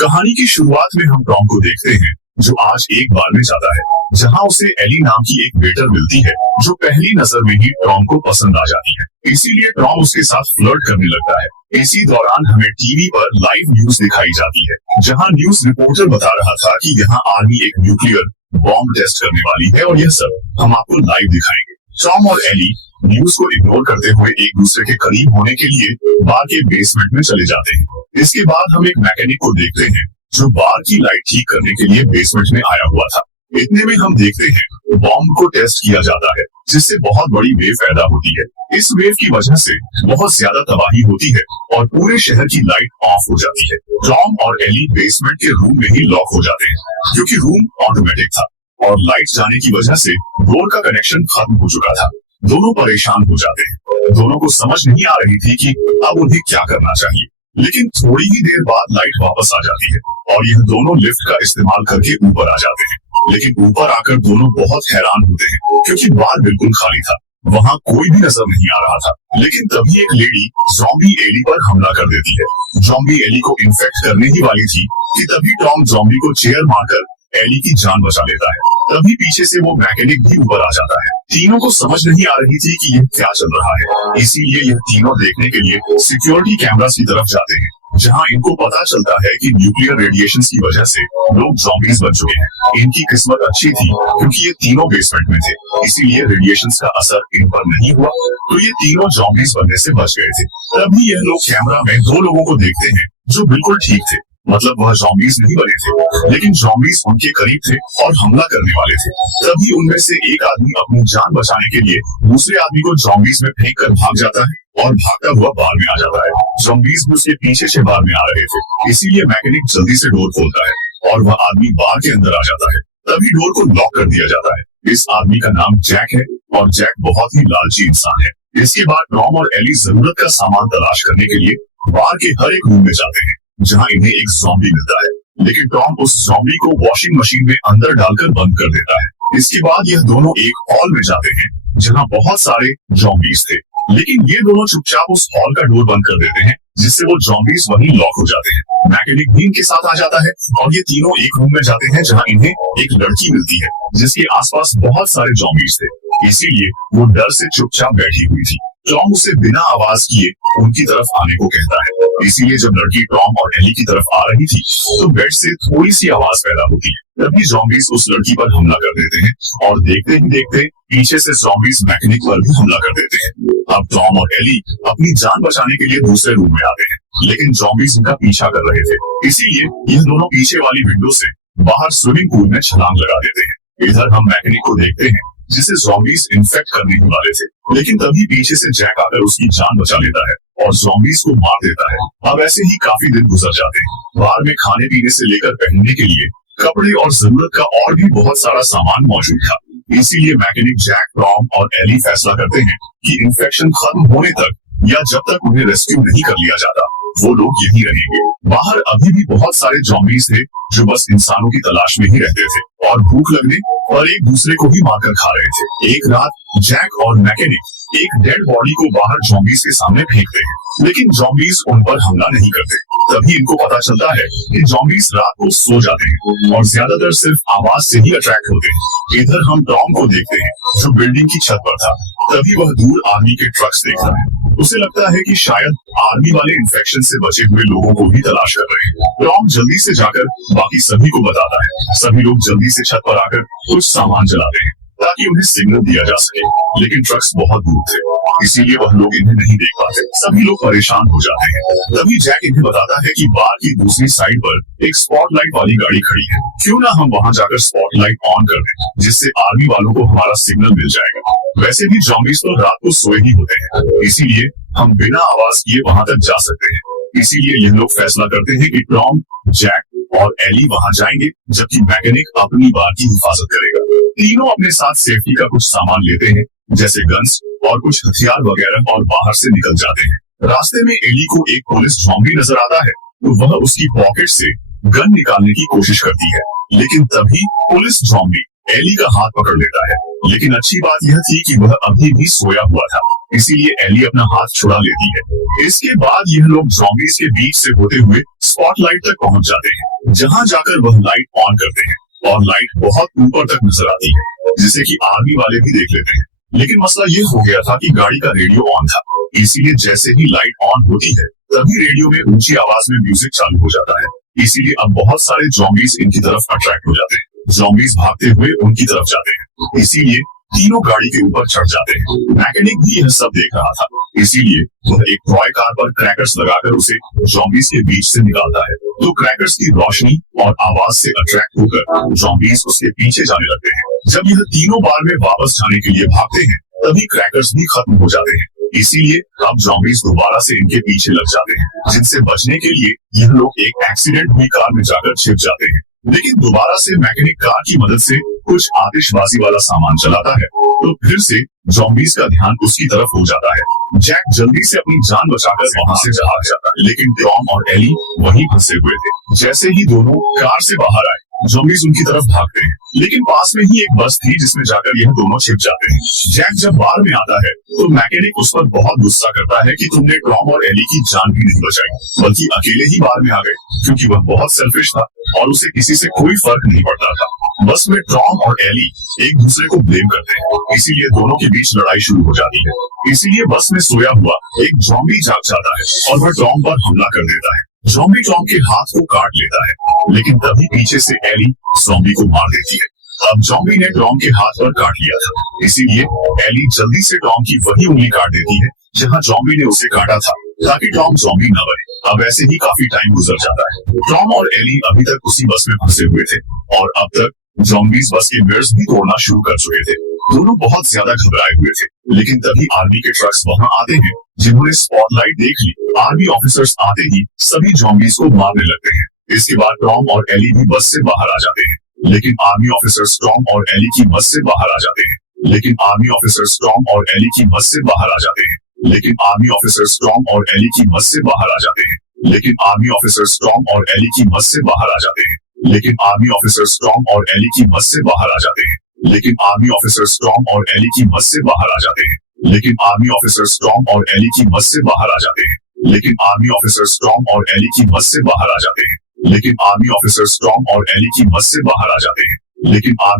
कहानी की शुरुआत में हम टॉम को देखते हैं जो आज एक बार में जाता है जहां उसे एली नाम की एक वेटर मिलती है जो पहली नजर में ही टॉम को पसंद आ जाती है। इसीलिए टॉम उसके साथ फ्लर्ट करने लगता है। इसी दौरान हमें टीवी पर लाइव न्यूज दिखाई जाती है जहां न्यूज रिपोर्टर बता रहा था कि यहाँ आर्मी एक न्यूक्लियर बॉम्ब टेस्ट करने वाली है और यह सब हम आपको लाइव दिखाएंगे। टॉम और एली न्यूज को इग्नोर करते हुए एक दूसरे के करीब होने के लिए बार के बेसमेंट में चले जाते हैं। इसके बाद हम एक मैकेनिक को देखते हैं जो बार की लाइट ठीक करने के लिए बेसमेंट में आया हुआ था। इतने में हम देखते हैं बॉम्ब को टेस्ट किया जाता है जिससे बहुत बड़ी वेव पैदा होती है। इस वेव की वजह से बहुत ज्यादा तबाही होती है और पूरे शहर की लाइट ऑफ हो जाती है। टॉम और एली बेसमेंट के रूम में ही लॉक हो जाते हैं क्योंकि रूम ऑटोमेटिक था और लाइट जाने की वजह से डोर का कनेक्शन खत्म हो चुका था। दोनों परेशान हो जाते हैं। दोनों को समझ नहीं आ रही थी कि अब उन्हें क्या करना चाहिए, लेकिन थोड़ी ही देर बाद लाइट वापस आ जाती है और यह दोनों लिफ्ट का इस्तेमाल करके ऊपर आ जाते हैं। लेकिन ऊपर आकर दोनों बहुत हैरान होते हैं क्योंकि बार बिल्कुल खाली था, वहाँ कोई भी नजर नहीं आ रहा था। लेकिन तभी एक लेडी ज़ॉम्बी एली पर हमला कर देती है। ज़ॉम्बी एली को इन्फेक्ट करने ही वाली थी कि तभी टॉम ज़ॉम्बी को चेयर मारकर एली की जान बचा लेता है। तभी पीछे से वो मैकेनिक भी ऊपर आ जाता है। तीनों को समझ नहीं आ रही थी कि यह क्या चल रहा है, इसीलिए यह तीनों देखने के लिए सिक्योरिटी कैमरास की तरफ जाते हैं जहां इनको पता चलता है कि न्यूक्लियर रेडिएशन की वजह से लोग ज़ॉम्बीज बन चुके हैं। इनकी किस्मत अच्छी थी क्योंकि ये तीनों बेसमेंट में थे, इसीलिए रेडिएशन का असर इन पर नहीं हुआ, तो ये तीनों ज़ॉम्बीज बनने से बच गए थे। तभी यह लोग कैमरा में दो लोगों को देखते हैं जो बिल्कुल ठीक थे, मतलब वह ज़ॉम्बीज नहीं बने थे, लेकिन ज़ॉम्बीज उनके करीब थे और हमला करने वाले थे। तभी उनमें से एक आदमी अपनी जान बचाने के लिए दूसरे आदमी को ज़ॉम्बीज में फेंक कर भाग जाता है और भागता हुआ बार में आ जाता है। ज़ॉम्बीज भी उसके पीछे से बार में आ रहे थे, इसीलिए मैकेनिक जल्दी से डोर खोलता है और वह आदमी बार के अंदर आ जाता है। तभी डोर को लॉक कर दिया जाता है। इस आदमी का नाम जैक है और जैक बहुत ही लालची इंसान है। इसके बाद टॉम और एली जरूरत का सामान तलाश करने के लिए बार के हर एक रूम में जाते हैं जहां इन्हें एक ज़ॉम्बी मिलता है, लेकिन टॉम उस ज़ॉम्बी को वॉशिंग मशीन में अंदर डालकर बंद कर देता है। इसके बाद यह दोनों एक हॉल में जाते हैं जहां बहुत सारे ज़ॉम्बीज थे, लेकिन ये दोनों चुपचाप उस हॉल का डोर बंद कर देते हैं जिससे वो ज़ॉम्बीज वहीं लॉक हो जाते हैं। मैकेनिक भी इनके साथ आ जाता है और ये तीनों एक रूम में जाते हैं जहां इन्हें एक लड़की मिलती है जिसके आसपास बहुत सारे ज़ॉम्बीज थे, इसीलिए वो डर से चुपचाप बैठी हुई थी। टॉम उसे बिना आवाज किए उनकी तरफ आने को कहता है, इसीलिए जब लड़की टॉम और एली की तरफ आ रही थी तो बेड से थोड़ी सी आवाज पैदा होती है। तभी ज़ॉम्बीज उस लड़की पर हमला कर देते हैं और देखते ही देखते पीछे से ज़ॉम्बीज मैकेनिक पर भी हमला कर देते हैं। अब टॉम और एली अपनी जान बचाने के लिए दूसरे रूम में आते हैं, लेकिन ज़ॉम्बीज इनका पीछा कर रहे थे, इसीलिए यह दोनों पीछे वाली विंडो से बाहर स्विमिंग पूल में छलांग लगा देते हैं। इधर हम मैकेनिक को देखते हैं जिसे ज़ॉम्बीज इन्फेक्ट करने ही वाले थे, लेकिन तभी पीछे से जैक आकर उसकी जान बचा लेता है और ज़ॉम्बीज को मार देता है। अब ऐसे ही काफी दिन गुजर जाते हैं। बार में खाने पीने से लेकर पहनने के लिए कपड़े और जरूरत का और भी बहुत सारा सामान मौजूद था, इसीलिए मैकेनिक जैक, टॉम और एली फैसला करते हैं कि इन्फेक्शन खत्म होने तक या जब तक उन्हें रेस्क्यू नहीं कर लिया जाता वो लोग यहीं रहेंगे। बाहर अभी भी बहुत सारे ज़ॉम्बीज थे जो बस इंसानों की तलाश में ही रहते थे और भूख लगने पर एक दूसरे को ही मारकर खा रहे थे। एक रात जैक और मैकेनिक एक डेड बॉडी को बाहर ज़ॉम्बीज के सामने फेंकते हैं, लेकिन ज़ॉम्बीज उन पर हमला नहीं करते। तभी इनको पता चलता है कि ज़ॉम्बीज रात को सो जाते हैं और ज्यादातर सिर्फ आवाज से ही अट्रैक्ट होते हैं। इधर हम टॉम को देखते हैं जो बिल्डिंग की छत पर था। तभी वह दूर आर्मी के ट्रक्स देखता है। उसे लगता है कि शायद आर्मी वाले इन्फेक्शन से बचे हुए लोगों को भी तलाश कर रहे हैं। टॉम जल्दी से जाकर बाकी सभी को बताता है। सभी लोग जल्दी से छत पर आकर कुछ सामान जलाते हैं ताकि उन्हें सिग्नल दिया जा सके, लेकिन ट्रक्स बहुत दूर थे, इसीलिए वह लोग इन्हें नहीं देख पाते। सभी लोग परेशान हो जाते हैं। तभी जैक इन्हें बताता है कि बार की दूसरी साइड पर एक स्पॉटलाइट वाली गाड़ी खड़ी है, क्यों ना हम वहां जाकर स्पॉटलाइट ऑन कर दें, जिससे आर्मी वालों को हमारा सिग्नल मिल जाएगा। वैसे भी ज़ॉम्बीज तो रात को सोए ही होते हैं, इसीलिए हम बिना आवाज किए वहां तक जा सकते हैं। इसीलिए यह लोग फैसला करते हैं कि टॉम, जैक और एली वहां जाएंगे जबकि मैकेनिक अपनी बार की हिफाजत करेगा। तीनों अपने साथ सेफ्टी का कुछ सामान लेते हैं जैसे गन्स और कुछ हथियार वगैरह और बाहर से निकल जाते हैं। रास्ते में एली को एक पुलिस ज़ॉम्बी नजर आता है तो वह उसकी पॉकेट से गन निकालने की कोशिश करती है, लेकिन तभी पुलिस ज़ॉम्बी एली का हाथ पकड़ लेता है। लेकिन अच्छी बात यह थी कि वह अभी भी सोया हुआ था, इसीलिए एली अपना हाथ छुड़ा लेती है। इसके बाद यह लोग ज़ॉम्बीज के बीच से होते हुए स्पॉटलाइट तक पहुंच जाते हैं, जहां जाकर वह लाइट ऑन करते हैं और लाइट बहुत ऊपर तक नजर आती है, जिसे कि आर्मी वाले भी देख लेते हैं। लेकिन मसला ये हो गया था कि गाड़ी का रेडियो ऑन था, इसीलिए जैसे ही लाइट ऑन होती है तभी रेडियो में ऊंची आवाज में म्यूजिक चालू हो जाता है। इसीलिए अब बहुत सारे ज़ॉम्बीज इनकी तरफ अट्रैक्ट हो जाते हैं। ज़ॉम्बीज भागते हुए उनकी तरफ जाते हैं, इसीलिए तीनों गाड़ी के ऊपर चढ़ जाते हैं। मैकेनिक भी यह सब देख रहा था, इसीलिए वह एक टॉय कार पर क्रैकर्स लगाकर उसे ज़ॉम्बीज के बीच से निकालता है। तो क्रैकर्स की रोशनी और आवाज से अट्रैक्ट होकर ज़ॉम्बीज उसके पीछे जाने लगते हैं। जब यह तीनों बार में वापस जाने के लिए भागते हैं तभी क्रैकर्स भी खत्म हो जाते हैं, इसीलिए अब ज़ॉम्बीज दोबारा से इनके पीछे लग जाते हैं, जिनसे बचने के लिए यह लोग एक एक्सीडेंट हुई कार में जाकर छिप जाते हैं। लेकिन दोबारा से मैकेनिक कार की मदद से कुछ आतिशबाजी वाला सामान चलाता है, तो फिर से ज़ॉम्बीज का ध्यान उसकी तरफ हो जाता है। जैक जल्दी से अपनी जान बचाकर वहां से भाग जाता है, लेकिन टॉम और एली वहीं फंसे हुए थे। जैसे ही दोनों कार से बाहर आए, ज़ॉम्बीज उनकी तरफ भागते हैं, लेकिन पास में ही एक बस थी जिसमें जाकर यह दोनों छिप जाते हैं। जैक जब बार में आता है तो मैकेनिक उस पर बहुत गुस्सा करता है कि तुमने टॉम और एली की जान भी नहीं बचाई, बल्कि अकेले ही बार में आ गए, क्योंकि वह बहुत सेल्फिश था और उसे किसी से कोई फर्क नहीं पड़ता था। बस में टॉम और एली एक दूसरे को ब्लेम करते हैं, इसीलिए दोनों के बीच लड़ाई शुरू हो जाती है। इसीलिए बस में सोया हुआ एक ज़ॉम्बी जाग जाता है और वह टॉम पर हमला कर देता है। ज़ॉम्बी टॉम के हाथ को काट लेता है, लेकिन तभी पीछे से एली ज़ॉम्बी को मार देती है। अब ज़ॉम्बी ने टॉम के हाथ पर काट लिया था, इसीलिए एली जल्दी से टॉम की वही उंगली काट देती है जहां ज़ॉम्बी ने उसे काटा था, ताकि टॉम ज़ॉम्बी न बने। अब ऐसे ही काफी टाइम गुजर जाता है। टॉम और एली अभी तक उसी बस में फंसे हुए थे और अब तक ज़ॉम्बीज बस के मिरर्स भी तोड़ना शुरू कर चुके थे। दोनों बहुत ज्यादा घबराए हुए थे, लेकिन तभी आर्मी के ट्रक्स वहां आते हैं, जिन्होंने स्पॉटलाइट देख ली। आर्मी ऑफिसर्स आते ही सभी ज़ॉम्बीज को मारने लगते हैं। इसके बाद टॉम और एली भी बस से बाहर आ जाते हैं, लेकिन आर्मी ऑफिसर्स टॉम और एली की बस से बाहर आ जाते हैं। लेकिन आर्मी ऑफिसर्स टॉम और एली की बस से बाहर आ जाते हैं। लेकिन आर्मी ऑफिसर्स टॉम और एली की बस से बाहर आ जाते हैं। लेकिन आर्मी ऑफिसर्स टॉम और एली की बस से बाहर आ जाते हैं। लेकिन आर्मी ऑफिसर्स टॉम और एली की बस से बाहर आ जाते हैं। लेकिन आर्मी ऑफिसर्स टॉम और एली की बस से बाहर आ जाते हैं। लेकिन आर्मी ऑफिसर्स टॉम और एली की बस से बाहर आ जाते हैं। लेकिन आर्मी ऑफिसर्स टॉम और एली की बस से बाहर आ जाते हैं। लेकिन आर्मी ऑफिसर्स टॉम और एली की बस से बाहर आ जाते हैं। लेकिन आर्मी ऑफिसर्स टॉम और एली की बस से बाहर आ जाते हैं। लेकिन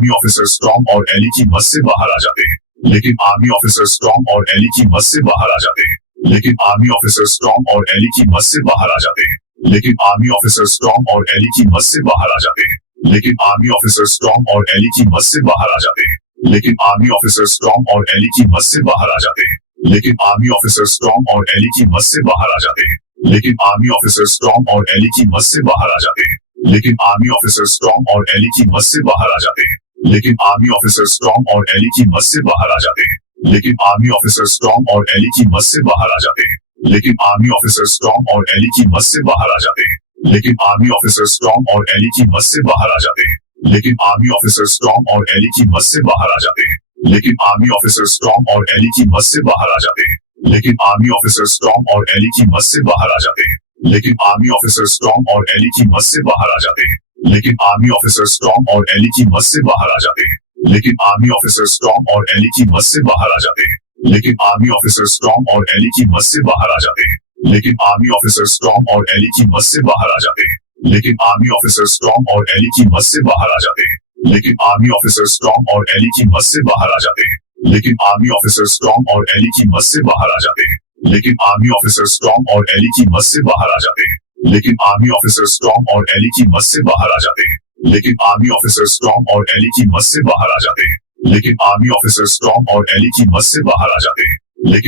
आर्मी ऑफिसर्स टॉम और एली की बस से बाहर आ जाते हैं। लेकिन आर्मी ऑफिसर्स टॉम और एली की बस से बाहर आ जाते हैं। लेकिन आर्मी ऑफिसर्स टॉम और एली की बस से बाहर आ जाते हैं। लेकिन आर्मी ऑफिसर्स टॉम और एली की बस से बाहर आ जाते हैं। लेकिन आर्मी ऑफिसर्स टॉम और एली की बस से बाहर आ जाते हैं। लेकिन आर्मी ऑफिसर्स टॉम और एली की बस से बाहर आ जाते हैं। लेकिन आर्मी ऑफिसर्स टॉम और एली की बस से बाहर आ जाते हैं। लेकिन आर्मी ऑफिसर्स टॉम और एली की बस से बाहर आ जाते हैं। लेकिन आर्मी ऑफिसर्स टॉम और एली की बस से बाहर आ जाते हैं। लेकिन आर्मी ऑफिसर्स टॉम और एली की बस से बाहर आ जाते हैं। लेकिन आर्मी ऑफिसर्स टॉम और एली की बस से बाहर आ जाते हैं। लेकिन आर्मी ऑफिसर्स टॉम और एली की बस से बाहर आ जाते हैं। लेकिन आर्मी ऑफिसर्स टॉम और एली की बस से बाहर आ जाते हैं। लेकिन आर्मी ऑफिसर्स टॉम और एली की बस से बाहर आ जाते हैं। लेकिन आर्मी ऑफिसर्स टॉम और एली की बस से बाहर आ जाते हैं। लेकिन आर्मी ऑफिसर्स टॉम और एली की बस से बाहर आ जाते हैं। लेकिन आर्मी ऑफिसर्स टॉम और एली की बस से बाहर आ जाते हैं। लेकिन आर्मी ऑफिसर्स टॉम और एली की बस से बाहर आ जाते हैं। लेकिन आर्मी ऑफिसर्स टॉम और एली की बस से बाहर आ जाते हैं। लेकिन आर्मी ऑफिसर्स टॉम और एली की बस से बाहर आ जाते हैं। लेकिन आर्मी ऑफिसर्स टॉम और एली की बस से बाहर आ जाते हैं। लेकिन आर्मी ऑफिसर्स टॉम और एली की बस से बाहर आ जाते हैं। लेकिन आर्मी ऑफिसर्स टॉम और एली की बस से बाहर आ जाते हैं। लेकिन आर्मी ऑफिसर्स टॉम और एली की बस से बाहर आ जाते हैं। लेकिन आर्मी ऑफिसर्स टॉम और एली की बस से बाहर आ जाते हैं। लेकिन आर्मी ऑफिसर्स टॉम और एली की बस से बाहर आ जाते हैं। लेकिन आर्मी ऑफिसर्स टॉम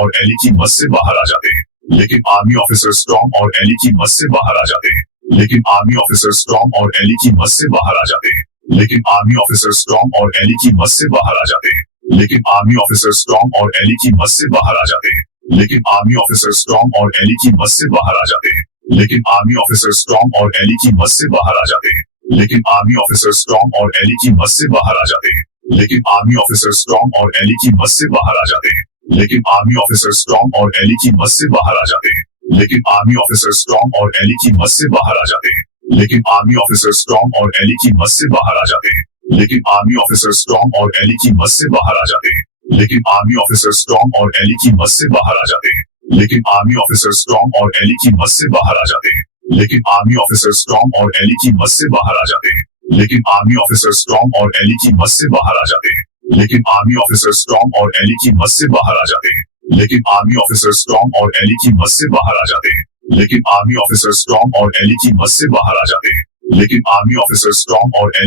और एली की बस से बाहर आ जाते हैं। लेकिन आर्मी ऑफिसर्स टॉम और एली की बस से बाहर आ जाते हैं। लेकिन आर्मी ऑफिसर्स टॉम और एली की बस से बाहर आ जाते हैं। लेकिन आर्मी ऑफिसर्स टॉम और एली की बस से बाहर आ जाते हैं। लेकिन आर्मी ऑफिसर्स टॉम और एली की बस से बाहर आ जाते हैं। लेकिन आर्मी ऑफिसर्स टॉम और एली की बस से बाहर आ जाते हैं। लेकिन आर्मी ऑफिसर्स टॉम और एली की बस से बाहर आ जाते हैं। लेकिन आर्मी ऑफिसर्स टॉम और एली की बस से बाहर आ जाते हैं। लेकिन आर्मी ऑफिसर्स टॉम और एली की बस से बाहर आ जाते हैं। लेकिन आर्मी ऑफिसर्स टॉम और एली की बस से बाहर आ जाते हैं। लेकिन आर्मी ऑफिसर्स टॉम और एली की बस से बाहर आ जाते हैं। लेकिन आर्मी ऑफिसर्स टॉम और एली की बस से बाहर आ जाते हैं। लेकिन आर्मी ऑफिसर्स टॉम और एली की बस से बाहर आ जाते हैं। लेकिन आर्मी ऑफिसर्स टॉम और एली की बस से बाहर आ जाते हैं। लेकिन आर्मी ऑफिसर स्टॉर्म और एली की मदद से बाहर आ जाते हैं। लेकिन आर्मी ऑफिसर स्टॉर्म और एली की मदद से बाहर आ जाते हैं। लेकिन आर्मी ऑफिसर स्टॉर्म और एली की मदद से बाहर आ जाते हैं। लेकिन आर्मी ऑफिसर स्टॉर्म और एली की मदद से बाहर आ जाते हैं। लेकिन आर्मी ऑफिसर स्टॉर्म और एली की मदद से बाहर आ जाते हैं। लेकिन आर्मी ऑफिसर स्टॉर्म और एली की मदद से बाहर आ जाते हैं। लेकिन आर्मी ऑफिसर स्टॉर्म और एली की मदद से बाहर आ जाते हैं। लेकिन आर्मी ऑफिसर स्टॉर्म और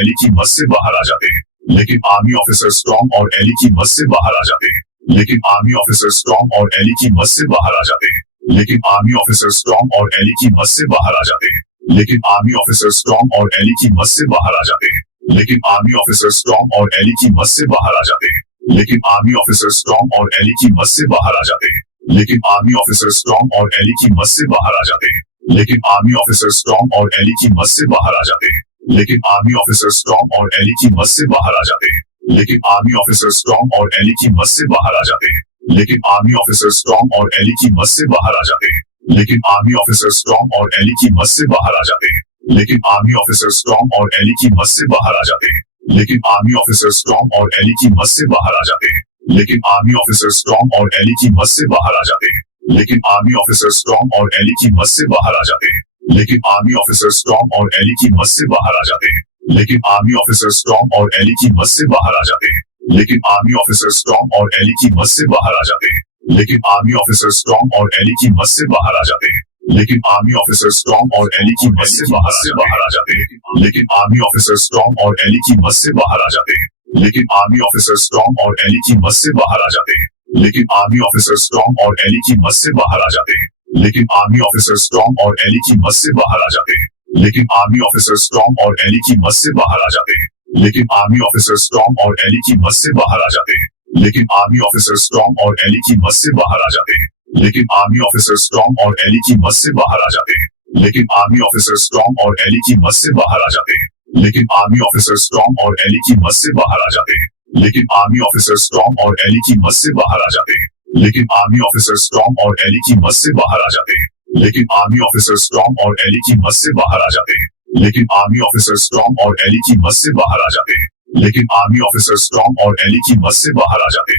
एली की मदद से बाहर आ जाते हैं। लेकिन आर्मी ऑफिसर स्टॉर्म और एली की मदद से बाहर आ जाते हैं। लेकिन आर्मी ऑफिसर स्टॉर्म और एली की मदद से बाहर आ जाते हैं। लेकिन आर्मी ऑफिसर स्टॉर्म और एली की मदद से बाहर आ जाते हैं। लेकिन आर्मी ऑफिसर स्टॉर्म और एली की मदद से बाहर आ जाते हैं। लेकिन आर्मी ऑफिसर स्टॉर्म और एली की मदद से बाहर आ जाते हैं। लेकिन आर्मी ऑफिसर स्टॉर्म और एली की मदद से बाहर आ जाते हैं। लेकिन आर्मी ऑफिसर स्टॉर्म और एली की मदद से बाहर आ जाते हैं। लेकिन आर्मी ऑफिसर स्टॉर्म और एली की मदद से बाहर आ जाते हैं। लेकिन आर्मी ऑफिसर स्टॉर्म और एली की मदद से बाहर आ जाते हैं। लेकिन आर्मी ऑफिसर स्टॉर्म और एली की मदद से बाहर आ जाते हैं। लेकिन आर्मी ऑफिसर स्टॉर्म और एली की मदद से बाहर आ जाते हैं। लेकिन आर्मी ऑफिसर स्टॉर्म और एली की मदद से बाहर आ जाते हैं। लेकिन आर्मी ऑफिसर स्टॉर्म और एली की मदद से बाहर आ जाते हैं। लेकिन आर्मी ऑफिसर स्टॉर्म और एली की मदद से बाहर आ जाते हैं। लेकिन आर्मी ऑफिसर स्टॉर्म और एली की मदद से बाहर आ जाते हैं। लेकिन आर्मी ऑफिसर स्टॉर्म और एली की मदद से बाहर आ जाते हैं। लेकिन आर्मी ऑफिसर स्टॉर्म और एली की मदद से बाहर आ जाते हैं। लेकिन आर्मी ऑफिसर स्टॉर्म और एली की मदद से बाहर आ जाते हैं। लेकिन आर्मी ऑफिसर स्टॉर्म और एली की मदद से बाहर आ जाते हैं। लेकिन आर्मी ऑफिसर स्टॉर्म और एली की मदद से बाहर आ जाते हैं। लेकिन आर्मी ऑफिसर स्टॉर्म और एली की मदद से बाहर आ जाते हैं। लेकिन आर्मी ऑफिसर स्टॉर्म और एली की मदद से बाहर आ जाते हैं। लेकिन आर्मी ऑफिसर स्टॉर्म और एली की मदद से बाहर आ जाते हैं। लेकिन आर्मी ऑफिसर स्टॉर्म और एली की मदद से बाहर आ जाते हैं। लेकिन आर्मी ऑफिसर स्टॉर्म और एली की मदद से बाहर आ जाते हैं। लेकिन आर्मी ऑफिसर स्टॉर्म और एली की मदद से बाहर आ जाते हैं। लेकिन आर्मी ऑफिसर स्टॉर्म और एली की मदद से बाहर आ जाते हैं। लेकिन आर्मी ऑफिसर स्टॉर्म और एली की मदद से बाहर आ जाते हैं। लेकिन आर्मी ऑफिसर स्टॉर्म और एली की मदद से बाहर आ जाते हैं। लेकिन आर्मी ऑफिसर स्टॉर्म और एली की मदद से बाहर आ जाते हैं। लेकिन आर्मी ऑफिसर स्टॉर्म और एली की मदद से बाहर आ जाते हैं। लेकिन आर्मी ऑफिसर स्टॉर्म और एली की मदद से बाहर आ जाते हैं। लेकिन आर्मी ऑफिसर स्टॉर्म और एली की मदद से बाहर आ जाते हैं। लेकिन आर्मी ऑफिसर स्टॉर्म और एली की मदद से बाहर आ जाते हैं।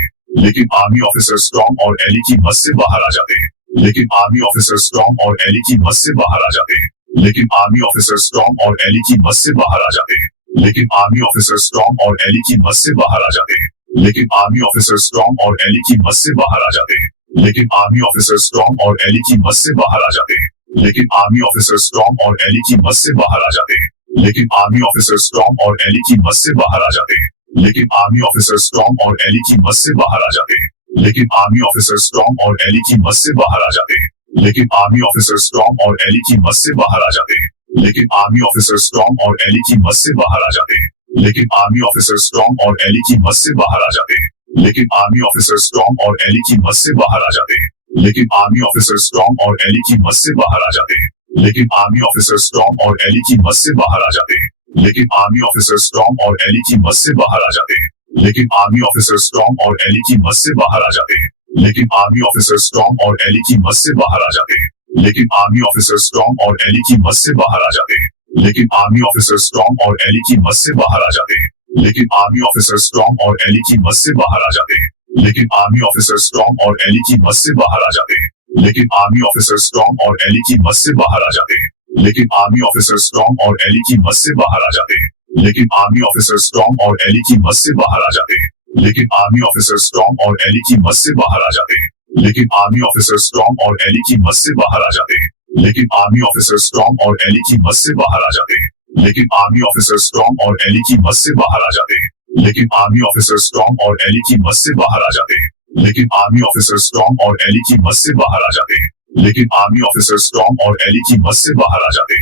लेकिन आर्मी ऑफिसर स्टॉर्म और एली की मदद से बाहर आ जाते हैं। लेकिन आर्मी ऑफिसर स्टॉर्म और एली की मदद से बाहर आ जाते हैं। लेकिन आर्मी ऑफिसर स्टॉर्म और एली की मदद से बाहर आ जाते हैं। लेकिन आर्मी ऑफिसर स्टॉर्म और एली की मदद से बाहर आ जाते हैं। लेकिन आर्मी ऑफिसर स्टॉर्म और एली की मदद से बाहर आ जाते हैं। लेकिन आर्मी ऑफिसर स्टॉर्म और एली की मदद से बाहर आ जाते हैं। लेकिन आर्मी ऑफिसर स्टॉर्म और एली की मदद से बाहर आ जाते हैं। लेकिन आर्मी ऑफिसर स्टॉर्म और एली की मदद से बाहर आ जाते हैं। लेकिन आर्मी ऑफिसर स्टॉर्म और एली की मदद से बाहर आ जाते हैं। लेकिन आर्मी ऑफिसर स्टॉर्म और एली की मदद से बाहर आ जाते हैं। लेकिन आर्मी ऑफिसर स्टॉर्म और एली की मदद से बाहर आ जाते हैं। लेकिन आर्मी ऑफिसर स्टॉर्म और एली की मदद से बाहर आ जाते हैं। लेकिन आर्मी ऑफिसर स्टॉर्म और एली की मदद से बाहर आ जाते हैं। लेकिन आर्मी ऑफिसर स्टॉर्म और एली की मदद से बाहर आ जाते हैं। लेकिन आर्मी ऑफिसर स्टॉर्म और एली की मदद से बाहर आ जाते हैं। लेकिन आर्मी ऑफिसर स्टॉर्म और एली की मदद से बाहर आ जाते हैं। लेकिन आर्मी ऑफिसर स्टॉर्म और एली की मदद से बाहर आ जाते हैं। लेकिन आर्मी ऑफिसर स्टॉर्म और एली की मदद से बाहर आ जाते हैं। लेकिन आर्मी ऑफिसर स्टॉर्म और एली की मदद से बाहर आ जाते हैं। लेकिन आर्मी ऑफिसर स्टॉर्म और एली की मदद से बाहर आ जाते हैं। लेकिन आर्मी ऑफिसर स्टॉर्म और एली की मदद से बाहर आ जाते हैं। लेकिन आर्मी ऑफिसर स्टॉर्म और एली की मदद से बाहर आ जाते हैं। लेकिन आर्मी ऑफिसर स्टॉर्म और एली की मदद से बाहर आ जाते हैं। लेकिन आर्मी ऑफिसर स्टॉर्म और एली की मदद से बाहर आ जाते हैं। लेकिन आर्मी ऑफिसर स्टॉर्म और एली की मदद से बाहर आ जाते हैं। लेकिन आर्मी ऑफिसर स्टॉर्म और एली की मदद से बाहर आ जाते हैं। लेकिन आर्मी ऑफिसर स्टॉर्म और एली की मदद से बाहर आ जाते हैं। लेकिन आर्मी ऑफिसर स्टॉर्म और एली की मदद से बाहर आ जाते हैं। लेकिन आर्मी ऑफिसर स्टॉर्म और एली की मदद से बाहर आ जाते हैं। लेकिन आर्मी ऑफिसर स्टॉर्म और एली की मदद से बाहर आ जाते हैं। लेकिन आर्मी ऑफिसर स्टॉर्म और एली की मदद से बाहर आ जाते हैं। लेकिन आर्मी ऑफिसर स्टॉर्म और एली की मदद से बाहर आ जाते हैं। लेकिन आर्मी ऑफिसर स्टॉर्म और एली की मदद से बाहर आ जाते हैं। लेकिन आर्मी ऑफिसर स्टॉर्म और एली की मदद से बाहर आ जाते हैं। लेकिन आर्मी ऑफिसर स्टॉर्म और एली की मदद से बाहर आ जाते हैं।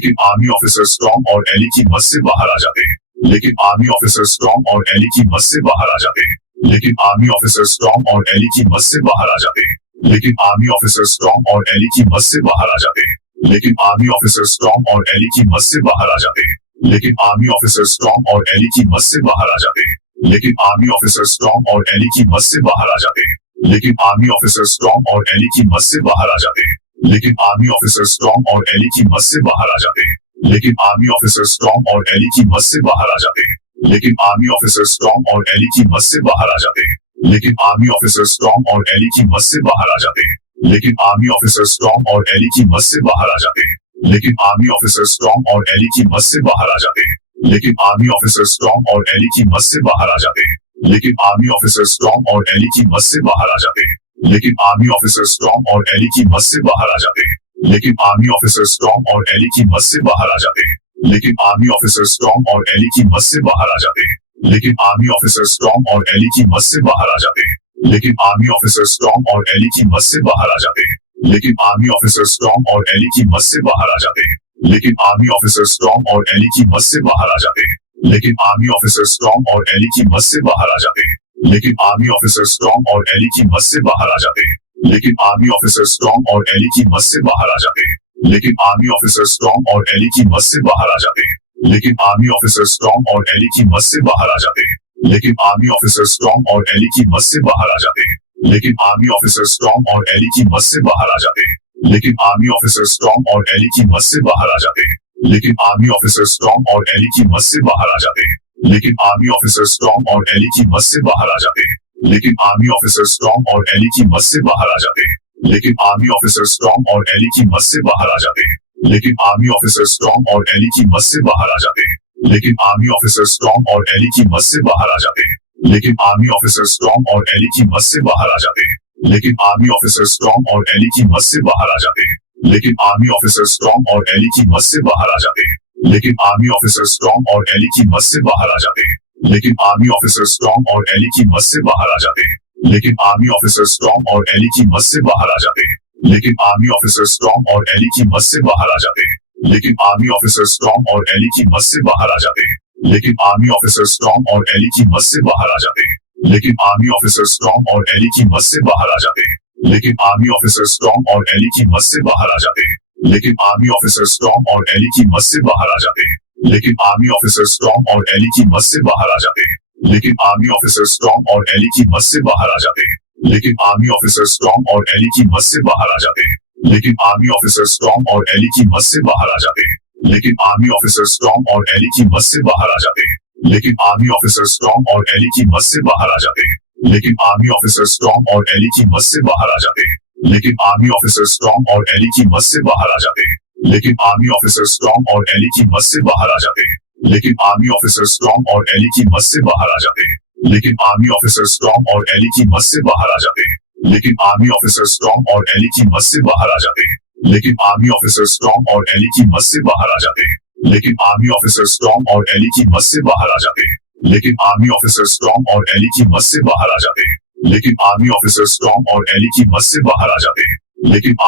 लेकिन आर्मी ऑफिसर स्टॉर्म और एली की मदद से बाहर आ जाते हैं। लेकिन आर्मी ऑफिसर स्टॉर्म और एली की मदद से बाहर आ जाते हैं। लेकिन आर्मी ऑफिसर स्टॉर्म और एली की मदद से बाहर आ जाते हैं। लेकिन आर्मी ऑफिसर स्टॉर्म और एली की मदद से बाहर आ जाते हैं। लेकिन आर्मी ऑफिसर स्टॉर्म और एली की मदद से बाहर आ जाते हैं। लेकिन आर्मी ऑफिसर स्टॉर्म और एली की मदद से बाहर आ जाते हैं। लेकिन आर्मी ऑफिसर स्टॉर्म और एली की मदद से बाहर आ जाते हैं। लेकिन आर्मी ऑफिसर स्टॉर्म और एली की मदद से बाहर आ जाते हैं। लेकिन आर्मी ऑफिसर स्टॉर्म और एली की मदद से बाहर आ जाते हैं। लेकिन आर्मी ऑफिसर स्टॉर्म और एली की मदद से बाहर आ जाते हैं। लेकिन आर्मी ऑफिसर स्टॉर्म और एली की मदद से बाहर आ जाते हैं। लेकिन आर्मी ऑफिसर्स टॉम और एली की मदद से बाहर आ जाते हैं। लेकिन आर्मी ऑफिसर्स टॉम और एली की मदद से बाहर आ जाते हैं। लेकिन आर्मी ऑफिसर्स टॉम और एली की मदद से बाहर आ जाते हैं। लेकिन आर्मी ऑफिसर्स टॉम और एली की मदद से बाहर आ जाते हैं। लेकिन आर्मी ऑफिसर्स टॉम और एली की मदद से बाहर आ जाते हैं। लेकिन आर्मी ऑफिसर्स टॉम और एली की मदद से बाहर आ जाते हैं। लेकिन आर्मी ऑफिसर्स टॉम और एली की मदद से बाहर आ जाते हैं। लेकिन आर्मी ऑफिसर्स टॉम और एली की मदद से बाहर आ जाते हैं। लेकिन आर्मी ऑफिसर्स टॉम और एली की मदद से बाहर आ जाते हैं। लेकिन आर्मी ऑफिसर्स टॉम और एली की मदद से बाहर आ जाते हैं। लेकिन आर्मी ऑफिसर्स टॉम और एली की मदद से बाहर आ जाते हैं। लेकिन आर्मी ऑफिसर्स टॉम और एली की मदद से बाहर आ जाते हैं। लेकिन आर्मी ऑफिसर्स टॉम और एली की मदद से बाहर आ जाते हैं। लेकिन आर्मी ऑफिसर्स टॉम और एली की मदद से बाहर आ जाते हैं। लेकिन आर्मी ऑफिसर्स टॉम और एली की मदद से बाहर आ जाते हैं। लेकिन आर्मी ऑफिसर्स टॉम और एली की मदद से बाहर आ जाते हैं। लेकिन आर्मी ऑफिसर्स टॉम और एली की मदद से बाहर आ जाते हैं। लेकिन आर्मी ऑफिसर्स टॉम और एली की मदद से बाहर आ जाते हैं। लेकिन आर्मी ऑफिसर्स टॉम और एली की मदद से बाहर आ जाते हैं। लेकिन आर्मी ऑफिसर्स टॉम और एली की मदद से बाहर आ जाते हैं। लेकिन आर्मी ऑफिसर्स टॉम और एली की मदद से बाहर आ जाते हैं। लेकिन आर्मी ऑफिसर्स टॉम और एली की मदद से बाहर आ जाते हैं। लेकिन आर्मी ऑफिसर्स टॉम और एली की मदद से बाहर आ जाते हैं। लेकिन आर्मी ऑफिसर्स टॉम और एली की मदद से बाहर आ जाते हैं। लेकिन आर्मी ऑफिसर्स टॉम और एली की मदद से बाहर आ जाते हैं। लेकिन आर्मी ऑफिसर्स टॉम और एली की मदद से बाहर आ जाते हैं। लेकिन आर्मी ऑफिसर्स टॉम और एली की मदद से बाहर आ जाते हैं। लेकिन आर्मी ऑफिसर्स टॉम और एली की मदद से बाहर आ जाते हैं। लेकिन आर्मी ऑफिसर्स टॉम और एली की मदद से बाहर आ जाते हैं। लेकिन आर्मी ऑफिसर्स टॉम और एली की मदद से बाहर आ जाते हैं। लेकिन आर्मी ऑफिसर्स टॉम और एली की मदद से बाहर आ जाते हैं। लेकिन आर्मी ऑफिसर्स टॉम और एली की मदद से बाहर आ जाते हैं। लेकिन आर्मी ऑफिसर्स टॉम और एली की मदद से बाहर आ जाते हैं। लेकिन आर्मी ऑफिसर्स टॉम और एली की मदद से बाहर आ जाते हैं। लेकिन आर्मी ऑफिसर्स टॉम और एली की मदद से बाहर आ जाते हैं। लेकिन आर्मी ऑफिसर्स टॉम और एली की मदद से बाहर आ जाते हैं। लेकिन आर्मी ऑफिसर्स टॉम और एली की मदद से बाहर आ जाते हैं। लेकिन आर्मी ऑफिसर्स टॉम और एली की मदद से बाहर आ जाते हैं। लेकिन आर्मी ऑफिसर्स टॉम और एली की मदद से बाहर आ जाते हैं। लेकिन आर्मी ऑफिसर्स टॉम और एली की मदद से बाहर आ जाते हैं। लेकिन आर्मी ऑफिसर्स टॉम और एली की मदद से बाहर आ जाते हैं। लेकिन आर्मी ऑफिसर्स टॉम और एली की मदद से बाहर आ जाते हैं। लेकिन आर्मी ऑफिसर्स टॉम और एली की मदद से बाहर आ जाते हैं। लेकिन आर्मी ऑफिसर्स टॉम और एली की मदद से बाहर आ जाते हैं। लेकिन आर्मी ऑफिसर्स टॉम और एली की मदद से बाहर आ जाते हैं। लेकिन आर्मी ऑफिसर्स टॉम और एली की मदद से बाहर आ जाते हैं। लेकिन आर्मी ऑफिसर्स टॉम और एली की मदद से बाहर आ जाते हैं। लेकिन आर्मी ऑफिसर्स टॉम और एली की मदद से बाहर आ जाते हैं। लेकिन आर्मी ऑफिसर्स टॉम और एली की मदद से बाहर आ जाते हैं। लेकिन आर्मी ऑफिसर्स टॉम और एली की मदद से बाहर आ जाते हैं। लेकिन आर्मी ऑफिसर्स टॉम और एली की मदद से बाहर आ जाते हैं। लेकिन आर्मी ऑफिसर्स टॉम और एली की मदद से बाहर आ जाते हैं। लेकिन आर्मी ऑफिसर्स टॉम और एली की मदद से बाहर आ जाते हैं। लेकिन आर्मी ऑफिसर्स टॉम और एली की मदद से बाहर आ जाते हैं। लेकिन आर्मी ऑफिसर्स टॉम और एली की मदद से बाहर आ जाते हैं। लेकिन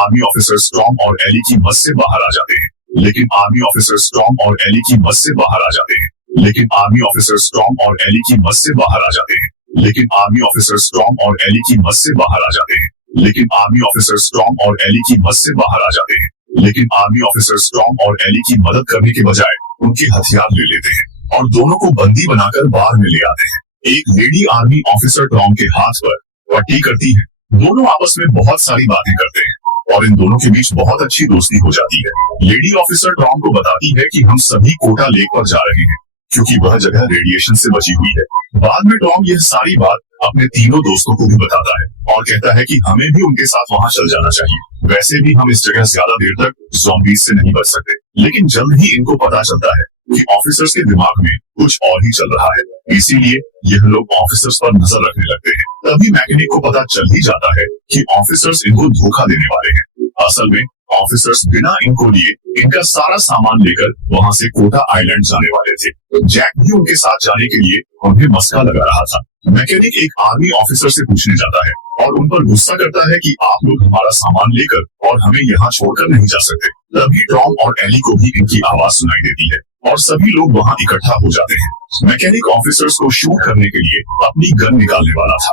आर्मी ऑफिसर्स टॉम और एली की मदद से बाहर आ जाते हैं। लेकिन आर्मी ऑफिसर्स टॉम और एली की मदद से बाहर आ जाते हैं। लेकिन आर्मी ऑफिसर्स टॉम और एली की मदद से बाहर आ जाते हैं। लेकिन आर्मी ऑफिसर्स टॉम और एली की मदद से बाहर आ जाते हैं। लेकिन आर्मी ऑफिसर्स टॉम और एली की मदद से बाहर आ जाते हैं। लेकिन आर्मी ऑफिसर्स टॉम और एली की मदद करने के बजाय उनके हथियार ले लेते हैं और दोनों को बंदी बनाकर बार में ले आते हैं। एक लेडी आर्मी ऑफिसर टॉम के हाथ पर पट्टी करती है। दोनों आपस में बहुत सारी बातें करते हैं और इन दोनों के बीच बहुत अच्छी दोस्ती हो जाती है। लेडी ऑफिसर टॉम को बताती है कि हम सभी कोटा लेक पर जा रहे हैं क्योंकि वह जगह रेडिएशन से बची हुई है। बाद में टॉम यह सारी बात अपने तीनों दोस्तों को भी बताता है और कहता है कि हमें भी उनके साथ वहां चल जाना चाहिए। वैसे भी हम इस जगह ज्यादा देर तक ज़ॉम्बीज़ से नहीं बच सकते। लेकिन जल्द ही इनको पता चलता है कि ऑफिसर्स के दिमाग में कुछ और ही चल रहा है, इसीलिए यह लोग ऑफिसर्स पर नजर रखने लगते हैं। तभी मैकेनिक को पता चल ही जाता है कि ऑफिसर्स इनको धोखा देने वाले हैं। असल में ऑफिसर्स बिना इनको लिए इनका सारा सामान लेकर वहां से कोटा आइलैंड जाने वाले थे। जैक भी उनके साथ जाने के लिए उन्हें मस्का लगा रहा था। मैकेनिक एक आर्मी ऑफिसर से पूछने जाता है और उन पर गुस्सा करता है कि आप लोग हमारा सामान लेकर और हमें यहाँ छोड़कर नहीं जा सकते। तभी टॉम और एली को भी इनकी आवाज सुनाई देती है और सभी लोग वहाँ इकट्ठा हो जाते हैं। मैकेनिक ऑफिसर्स को शूट करने के लिए अपनी गन निकालने वाला था,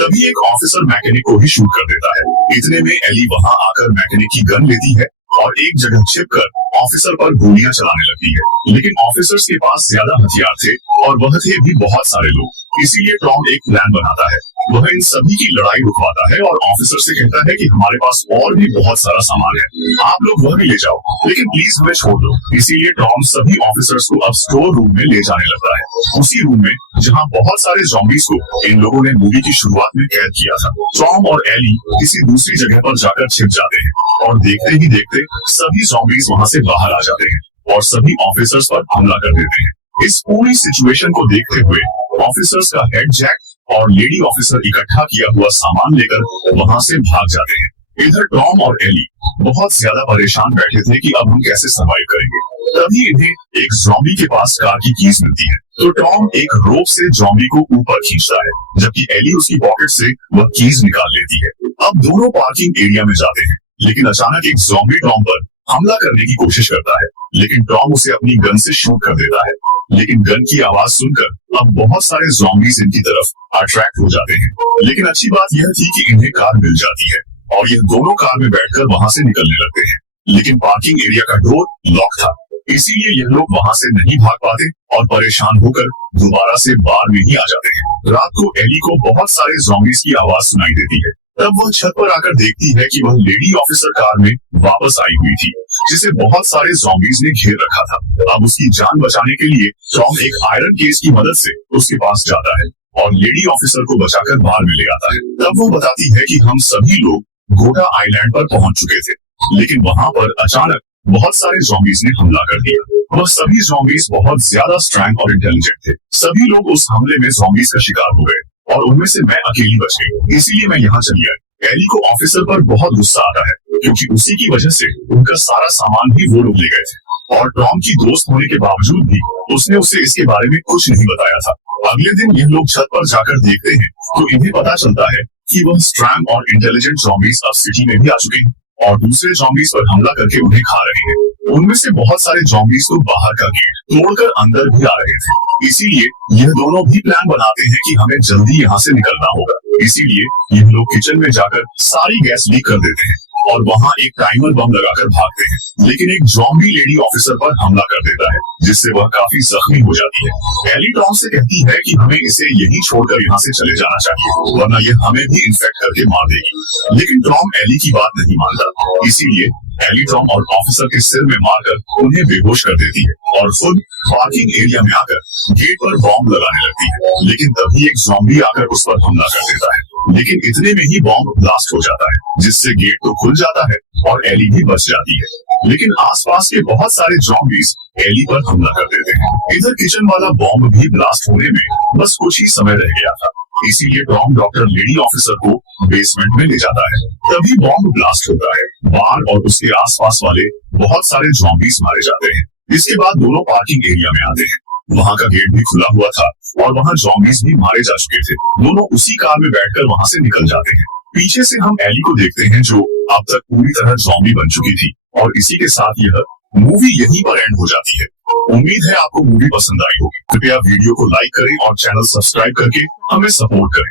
तभी एक ऑफिसर मैकेनिक को ही शूट कर देता है। इतने में एली वहाँ आकर मैकेनिक की गन लेती है और एक जगह छिपकर ऑफिसर पर गोलियां चलाने लगती है। लेकिन ऑफिसर्स के पास ज्यादा हथियार थे और वह थे भी बहुत सारे लोग, इसीलिए टॉम एक प्लान बनाता है वह इन सभी की लड़ाई रुकवाता है और ऑफिसर से कहता है कि हमारे पास और भी बहुत सारा सामान है, आप लोग वह भी ले जाओ, लेकिन प्लीज हमें छोड़ दो। इसीलिए टॉम सभी ऑफिसर्स को अब स्टोर रूम में ले जाने लगता है, उसी रूम में जहां बहुत सारे ज़ॉम्बीज़ को इन लोगों ने मूवी की शुरुआत में कैद किया था। टॉम और एली किसी दूसरी जगह पर जाकर छिप जाते हैं और देखते ही देखते सभी ज़ॉम्बीज़ वहां से बाहर आ जाते हैं और सभी ऑफिसर्स पर हमला कर देते हैं। इस पूरी सिचुएशन को देखते हुए ऑफिसर्स का हेड जैक और लेडी ऑफिसर इकट्ठा किया हुआ सामान लेकर वहां से भाग जाते हैं। इधर टॉम और एली बहुत ज्यादा परेशान बैठे थे कि अब हम कैसे सर्वाइव करेंगे। तभी इन्हें एक ज़ॉम्बी के पास कार की कीज मिलती है, तो टॉम एक रोप से ज़ॉम्बी को ऊपर खींचता है, जबकि एली उसकी पॉकेट से वह कीज निकाल लेती है। अब दोनों पार्किंग एरिया में जाते हैं, लेकिन अचानक एक ज़ॉम्बी टॉम पर हमला करने की कोशिश करता है, लेकिन टॉम उसे अपनी गन से शूट कर देता है। लेकिन गन की आवाज सुनकर अब बहुत सारे ज़ॉम्बीज़ इनकी तरफ अट्रैक्ट हो जाते हैं। लेकिन अच्छी बात यह थी कि इन्हें कार मिल जाती है और यह दोनों कार में बैठकर वहां से निकलने लगते हैं, लेकिन पार्किंग एरिया का डोर लॉक था, इसीलिए यह लोग वहां से नहीं भाग पाते और परेशान होकर दोबारा से बार में ही आ जाते हैं। रात को एली को बहुत सारे ज़ॉम्बीज़ की आवाज सुनाई देती है, तब वह छत पर आकर देखती है कि वह लेडी ऑफिसर कार में वापस आई हुई थी, जिसे बहुत सारे ज़ॉम्बीज़ ने घेर रखा था। अब उसकी जान बचाने के लिए टॉम एक आयरन केस की मदद से उसके पास जाता है और लेडी ऑफिसर को बचाकर बाहर में ले आता है। तब वो बताती है कि हम सभी लोग गोटा आइलैंड पर पहुंच चुके थे, लेकिन वहां पर अचानक बहुत सारे ज़ॉम्बीज़ ने हमला कर दिया। वह सभी ज़ॉम्बीज़ बहुत ज्यादा स्ट्रॉन्ग और इंटेलिजेंट थे। सभी लोग उस हमले में ज़ॉम्बीज़ का शिकार हो गए और उनमें से मैं अकेली बच गई, इसीलिए मैं यहाँ चली आई। एली को ऑफिसर पर बहुत गुस्सा आता है, क्योंकि उसी की वजह से उनका सारा सामान भी वो लोग ले गए थे और टॉम की दोस्त होने के बावजूद भी उसने उसे इसके बारे में कुछ नहीं बताया था। अगले दिन यह लोग छत पर जाकर देखते हैं तो इन्हें पता चलता है कि वह स्ट्रॉन्ग और इंटेलिजेंट ज़ॉम्बीज़ अब सिटी में भी आ चुके हैं और दूसरे ज़ॉम्बीज़ पर हमला करके उन्हें खा रहे हैं। उनमें से बहुत सारे ज़ॉम्बीज़ तो बाहर का गेट तोड़कर अंदर भी आ रहे थे, इसीलिए यह दोनों भी प्लान बनाते हैं कि हमें जल्दी यहाँ से निकलना होगा। इसीलिए यह लोग किचन में जाकर सारी गैस लीक कर देते हैं और वहाँ एक टाइमर बम लगाकर भागते हैं, लेकिन एक ज़ॉम्बी लेडी ऑफिसर पर हमला कर देता है, जिससे वह काफी जख्मी हो जाती है। एली टॉम से कहती है कि हमें इसे यहीं छोड़कर यहाँ से चले जाना चाहिए, वरना यह हमें भी इन्फेक्ट करके मार देगी। लेकिन टॉम एली की बात नहीं मानता, इसीलिए एली टॉम और ऑफिसर के सिर में मारकर उन्हें बेहोश कर देती है और खुद पार्किंग एरिया में आकर गेट पर बॉम्ब लगाने लगती है। लेकिन तभी एक ज़ॉम्बी आकर उस पर हमला कर देता है, लेकिन इतने में ही बॉम्ब ब्लास्ट हो जाता है, जिससे गेट तो खुल जाता है और एली भी बच जाती है। लेकिन आसपास के बहुत सारे ज़ॉम्बीज़ एली पर हमला कर देते हैं। इधर किचन वाला बॉम्ब भी ब्लास्ट होने में बस कुछ ही समय रह गया था, इसीलिए टॉम डॉक्टर लेडी ऑफिसर को बेसमेंट में ले जाता है। तभी बॉम्ब ब्लास्ट होता है, बार और उसके आसपास वाले बहुत सारे ज़ॉम्बीज़ मारे जाते हैं। इसके बाद दोनों पार्किंग एरिया में आते हैं, वहाँ का गेट भी खुला हुआ था और वहाँ ज़ॉम्बीज़ भी मारे जा चुके थे। दोनों उसी कार में बैठकर वहाँ से निकल जाते हैं। पीछे से हम एली को देखते हैं, जो अब तक पूरी तरह ज़ॉम्बी बन चुकी थी, और इसी के साथ यह मूवी यहीं पर एंड हो जाती है। उम्मीद है आपको मूवी पसंद आई होगी। कृपया वीडियो को लाइक करें और चैनल सब्सक्राइब करके हमें सपोर्ट करें।